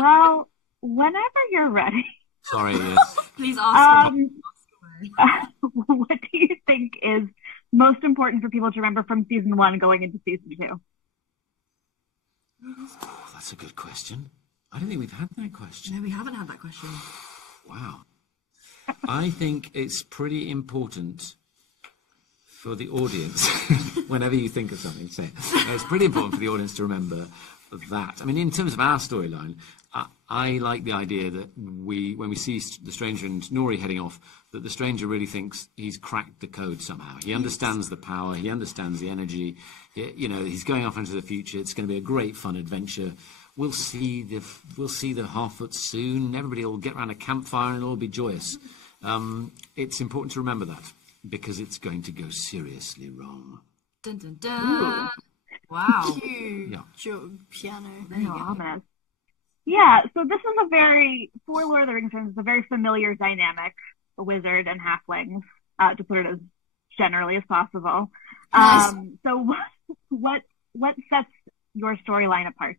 Well, whenever you're ready. Sorry, yes. Please ask. What do you think is most important for people to remember from season 1 going into season 2? Oh, that's a good question. I don't think we've had that question. No, we haven't had that question. Wow. I think it's pretty important for the audience, whenever you think of something, say it. It's pretty important for the audience to remember that. I mean, in terms of our storyline, I like the idea that when we see the Stranger and Nori heading off, that the Stranger really thinks he's cracked the code somehow. He understands the power, he understands the energy. He's going off into the future. It's going to be a great fun adventure. We'll see the Harfoots soon. Everybody will get around a campfire and it'll all be joyous. It's important to remember that, because it's going to go seriously wrong. Dun, dun, dun. Wow. Cute. Piano. Very ominous. Yeah, so this is for Lord of the Rings fans, it's a very familiar dynamic, a wizard and halflings, to put it as generally as possible. Nice. So what sets your storyline apart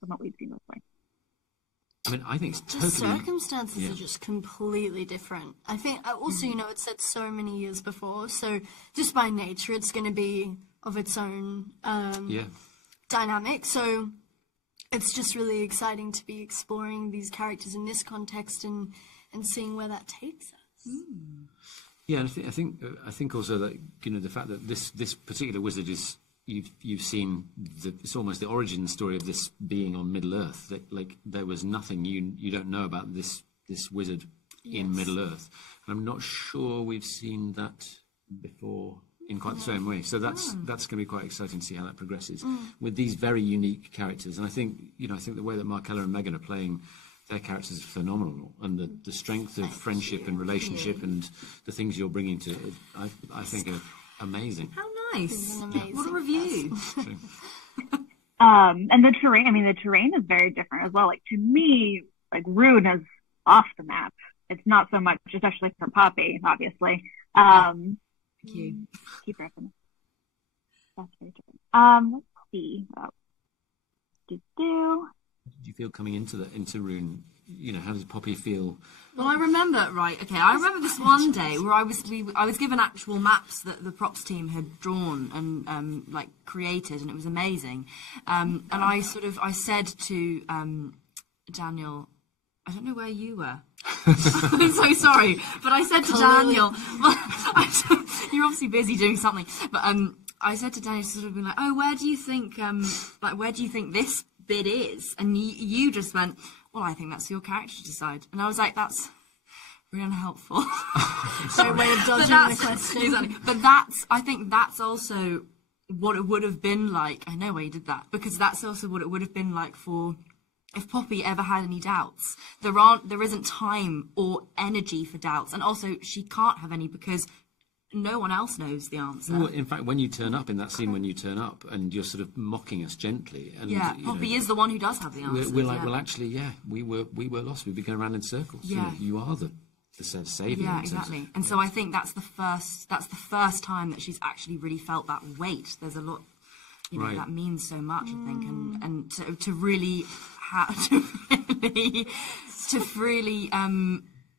from what we've seen before? I mean, I think it's The totally... circumstances are just completely different. I think also, it's set so many years before, so just by nature, it's going to be of its own dynamic. So it's just really exciting to be exploring these characters in this context and seeing where that takes us. Yeah, and I think also that the fact that this particular wizard is you've seen it's almost the origin story of this being on Middle Earth. That there was nothing you don't know about this wizard in Middle Earth. And I'm not sure we've seen that before in quite the same way. So that's going to be quite exciting to see how that progresses with these very unique characters. And I think the way that Markella and Megan are playing their characters is phenomenal, and the strength of friendship and relationship and the things you're bringing to it, I think are amazing. How nice. What a review. And the terrain is very different as well. Like, to me, Rune is off the map. It's not so much, especially for Poppy, obviously. Thank you. Keep referencing. That's very different. Let's see. How did you feel coming into Rune? How does Poppy feel? Well, I remember this one day where I was given actual maps that the props team had drawn and created, and it was amazing. And I said to Daniel, I don't know where you were. I'm so sorry, but I said to Daniel, well, you're obviously busy doing something, but I said to Daniel, sort of being like, oh, where do you think this bit is? And you just went, well, I think that's your character to decide. And I was like, that's really unhelpful. So a way of dodging the question. Exactly. But I think that's also what it would have been like. I know why you did that, because that's also what it would have been like for if Poppy ever had any doubts. There isn't time or energy for doubts, and also she can't have any because no one else knows the answer. Well, in fact, when you turn up in that scene, when you turn up and you're sort of mocking us gently, and Poppy is the one who does have the answer. We're like, well, actually, we were lost. We've been going around in circles. Yeah, you are the savior. Yeah, exactly. And so I think that's the first time that she's actually really felt that weight. There's a lot, that means so much. I think, and to really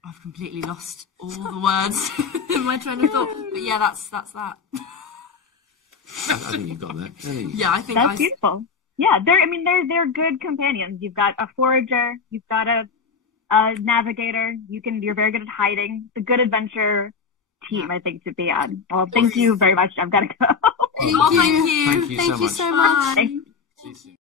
I've completely lost all the words in my train of thought. But yeah, that's that. I think you've got that. Yeah, I think that's beautiful. Yeah, they're good companions. You've got a forager, you've got a navigator. You're very good at hiding. It's a good adventure team, I think, to be on. Well, thank you very much. I've got to go. Thank you. Thank you so much. Bye. Thanks. See you soon.